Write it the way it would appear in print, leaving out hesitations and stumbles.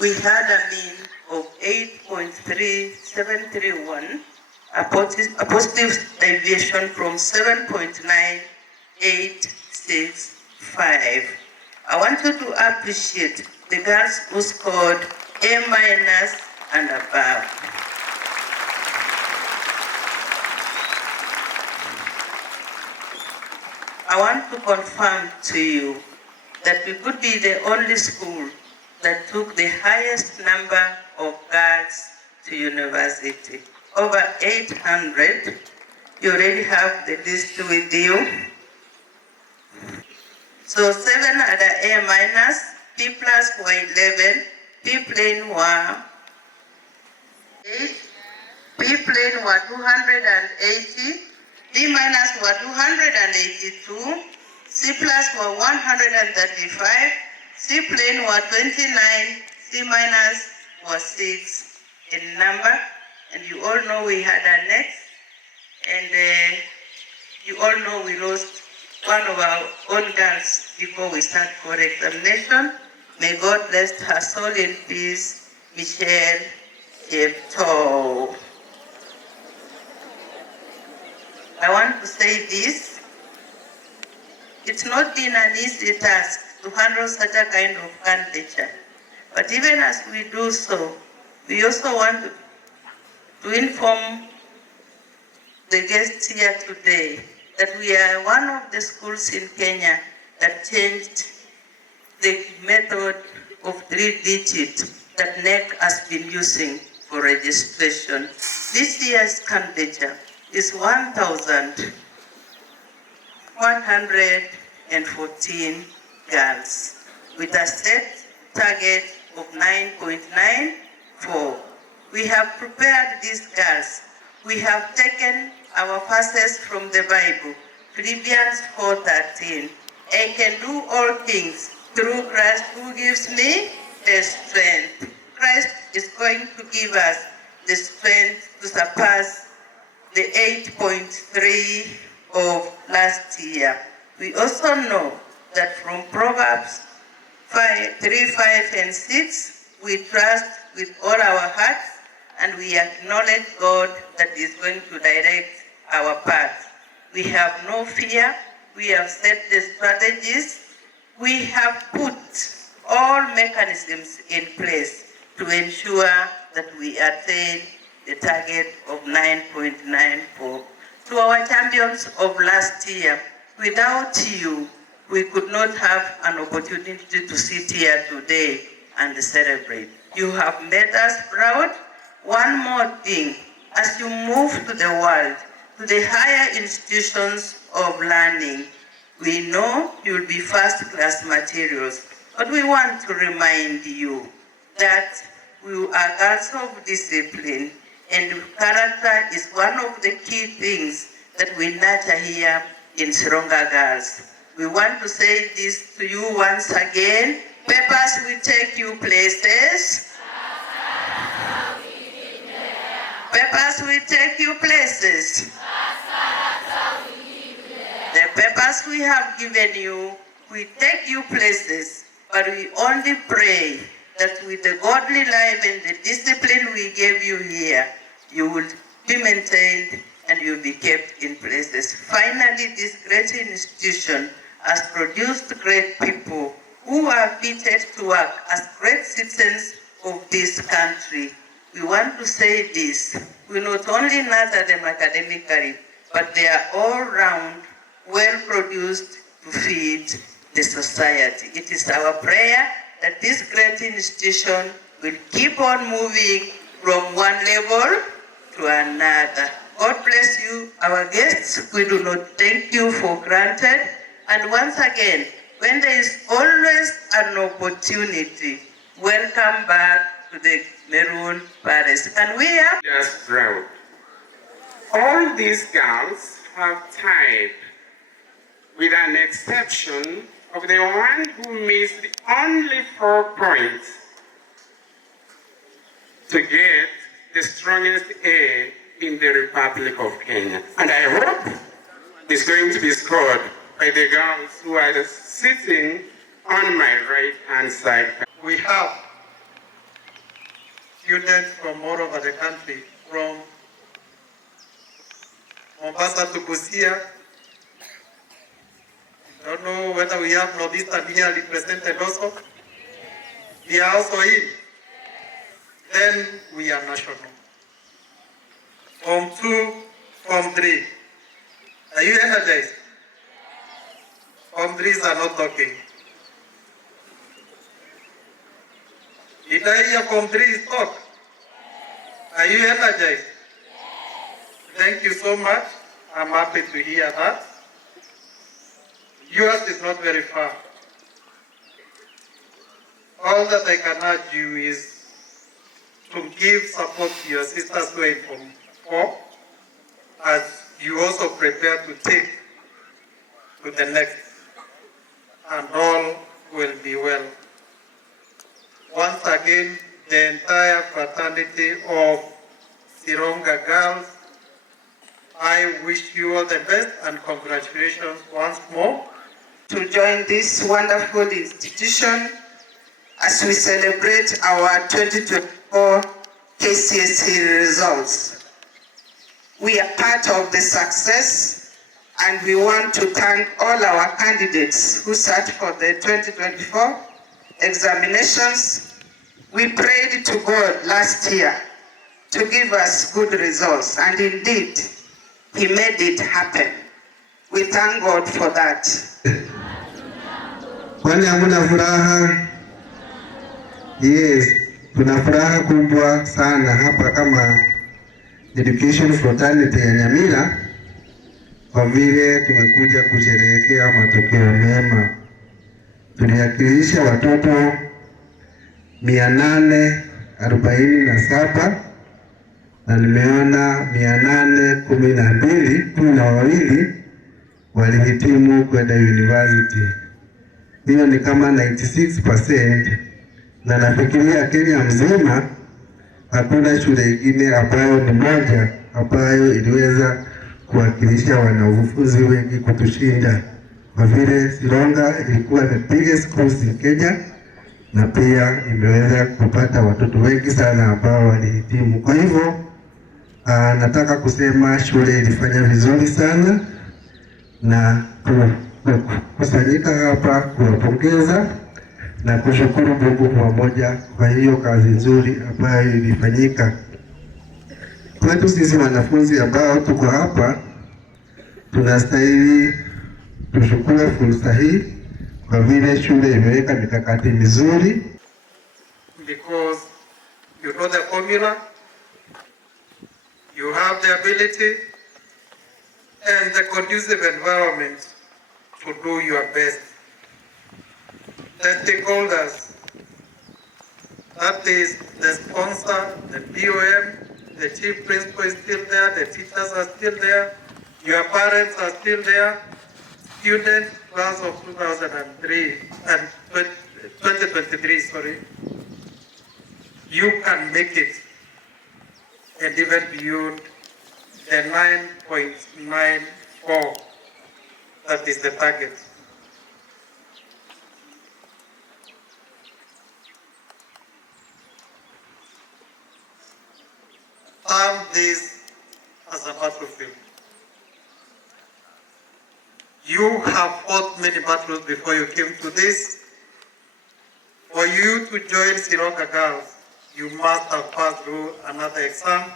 we had a mean of 8.3731, a positive deviation from 7.9865. I want you to appreciate the girls who scored A- and above. I want to confirm to you that we could be the only school that took the highest number of girls to university. Over 800. You already have the list with you. So 7 had an A-, B+ were 11, B plain were 8, B plain were 280, B- were 282, C+ were 135, C plain were 29, C- was 6 in number. And you all know we had a next, and you all know we lost one of our own girls before we start for examination. May God rest her soul in peace, Michelle Cheptoo. I want to say this. It's not been an easy task to handle such a kind of candidature. But even as we do so, we also want to inform the guests here today that we are one of the schools in Kenya that changed the method of 3-digit that NEC has been using for registration. This year's candidature is 1,114 girls with a set target of 9.94. We have prepared these girls. We have taken our verses from the Bible, Philippians 4:13. I can do all things through Christ who gives me the strength. Christ is going to give us the strength to surpass the 8.3 of last year. We also know that from Proverbs 3, 5, and 6, we trust with all our hearts and we acknowledge God that is going to direct our path. We have no fear. We have set the strategies. We have put all mechanisms in place to ensure that we attain the target of 9.94. To our champions of last year, without you, we could not have an opportunity to sit here today and celebrate. You have made us proud. One more thing, as you move to the world, to the higher institutions of learning, we know you'll be first-class materials, but we want to remind you that we are girls of discipline, and character is one of the key things that we nurture here in Sironga Girls. We want to say this to you once again. Papers will take you places. Papers will take you places. The papers we have given you will take you places, but we only pray that with the godly life and the discipline we gave you here, you will be maintained and you'll be kept in places. Finally, this great institution has produced great people who are fitted to work as great citizens of this country. We want to say this. We not only nurture them academically, but they are all round, well produced to feed the society. It is our prayer that this great institution will keep on moving from one level to another. God bless you, our guests. We do not take you for granted. And once again, when there is always an opportunity, welcome back to the Maroon Palace. Can we have? Just proud. All these girls have tied, with an exception of the one who missed only 4 points to get the strongest A in the Republic of Kenya. And I hope it's going to be scored by the girls who are sitting on my right-hand side. We have students from all over the country, from Mombasa to Busia. I don't know whether we have Northeastern here represented also. We are also in. Then we are national. Form 2, Form 3. Are you energized? Form 3s are not talking. Did I hear Form 3s talk? Are you energized? Thank you so much. I'm happy to hear that. Yours is not very far. All that I can urge you is to give support to your sisters who are in Form 4 as you also prepare to take to the next, and all will be well. Once again, the entire fraternity of Sironga girls, I wish you all the best and congratulations once more to join this wonderful institution as we celebrate our 2024 KCSE results. We are part of the success, and we want to thank all our candidates who sat for the 2024 examinations. We prayed to God last year to give us good results, and indeed, He made it happen. We thank God for that. Kwani hamuna furaha? Yes, tuna furaha kubwa sana hapa kama Education Fraternity ya Nyamira, kwa vile tumekuja kusherehekea matokeo mema. Tuliwakilisha watoto 847 na nimeona 812 walihitimu kwenda university. Hiyo ni kama 96%, na nafikiria Kenya mzima hakuna shule ingine ambayo ni moja ambayo iliweza kuwakilisha wanafunzi wengi kutushinda, kwa vile Sironga ilikuwa the biggest schools in Kenya na pia imeweza kupata watoto wengi sana ambao walihitimu. Kwa hivyo nataka kusema shule ilifanya vizuri sana, na kusanyika hapa kuwapongeza na kushukuru Mungu pamoja kwa hiyo kazi nzuri ambayo ilifanyika. Kwetu sisi wanafunzi ambao tuko hapa, tunastahili tushukuru fursa hii kwa vile shule imeweka mikakati mizuri. because you know the formula, you have the ability and the conducive environment to do your best. The stakeholders, that is the sponsor, the BOM, the chief principal is still there, the teachers are still there, your parents are still there, students class of 2023, sorry, you can make it, and even beyond the 9.94, that is the target. Term this as a battlefield. You have fought many battles before you came to this. For you to join Sironga Girls, you must have passed through another exam